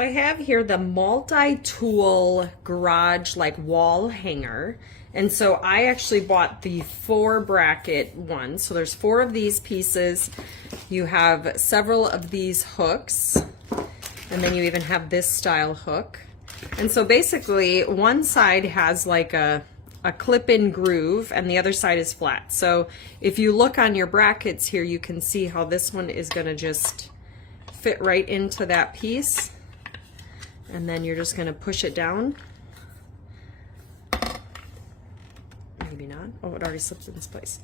I have here the multi-tool garage like wall hanger. And so I actually bought the 4 bracket one. So there's 4 of these pieces. You have several of these hooks. And then you even have this style hook. And so basically one side has like a clip-in groove and the other side is flat. So if you look on your brackets here, you can see how this one is gonna just fit right into that piece. And then you're just gonna push it down. Maybe not. Oh, it already slipped in this place.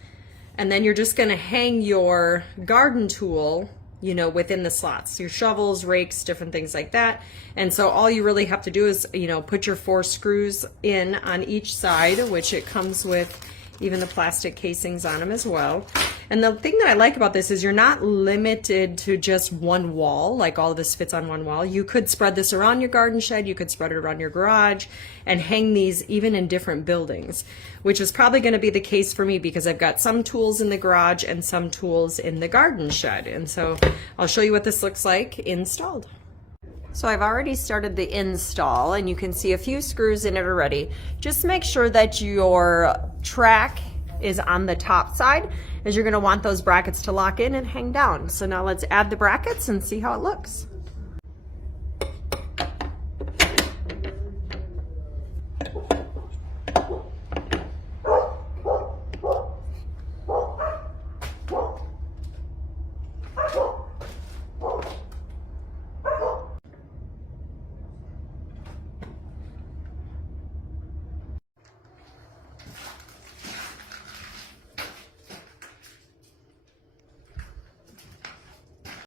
And then you're just gonna hang your garden tool, you know, within the slots, your shovels, rakes, different things like that. And so all you really have to do is, you know, put your 4 screws in on each side, which it comes with even the plastic casings on them as well. And the thing that I like about this is you're not limited to just one wall, like all of this fits on one wall. You could spread this around your garden shed, you could spread it around your garage, and hang these even in different buildings, which is probably gonna be the case for me because I've got some tools in the garage and some tools in the garden shed. And so I'll show you what this looks like installed. So I've already started the install and you can see a few screws in it already. Just make sure that your track is on the top side, as you're gonna want those brackets to lock in and hang down. So now let's add the brackets and see how it looks.